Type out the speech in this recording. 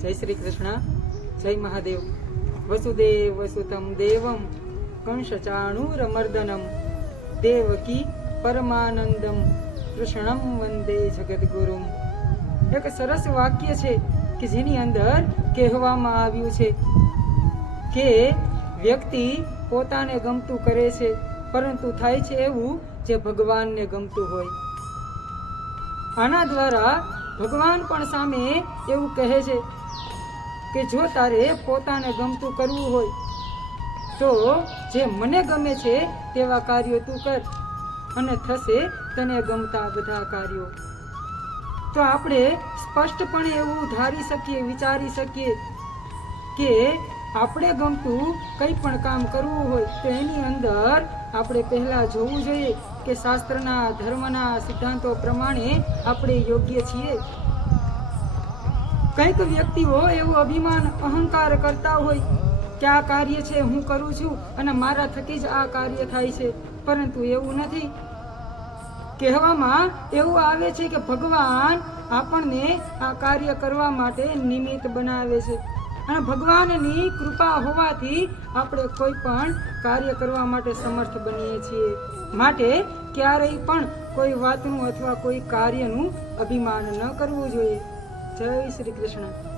જય શ્રી કૃષ્ણ, જય મહાદેવ. વસુદેવ વસુતમ દેવમ કંસ ચાણૂરમર્દનમ દેવકી પરમાનંદમ, કૃષ્ણમ વંદે જગદગુરુમ. એક સરસ વાક્ય છે કે જેની અંદર કહેવામાં આવ્યું છે કે વ્યક્તિ પોતાને ગમતું કરે છે, પરંતુ થાય છે એવું જે ભગવાનને ગમતું હોય. આના દ્વારા ભગવાન પણ સામે એવું કહે છે કે જો તારે પોતાને ગમતું કરવું હોય, તો જે મને ગમે છે તેવા કાર્યો તું કર અને થશે તને ગમતા બધા કાર્યો. તો આપણે સ્પષ્ટપણે એવું ધારી શકીએ, વિચારી શકીએ કે આપણે ગમતું કંઈ પણ કામ કરવું હોય, તો એની અંદર આપણે પહેલા જોવું જોઈએ કે શાસ્ત્રના, ધર્મના સિદ્ધાંતો પ્રમાણે આપણે યોગ્ય છીએ. કંઈક વ્યક્તિઓ એવું અભિમાન અહંકાર કરતા હોય, કે આ કાર્ય છે, હું કરું છું, અને મારા થકી જ આ કાર્ય થાય છે. પરંતુ એવું નથી. કહેવામાં એવું આવે છે કે ભગવાન આપણને આ કાર્ય કરવા માટે નિમિત્ત બનાવે છે. અને ભગવાનની કૃપા હોવાથી આપણે કોઈ પણ કાર્ય કરવા માટે સમર્થ બનીએ છીએ. માટે ક્યારેય પણ કોઈ વાતનું અથવા કોઈ કાર્યનું અભિમાન ન કરવું જોઈએ. જય શ્રી કૃષ્ણ.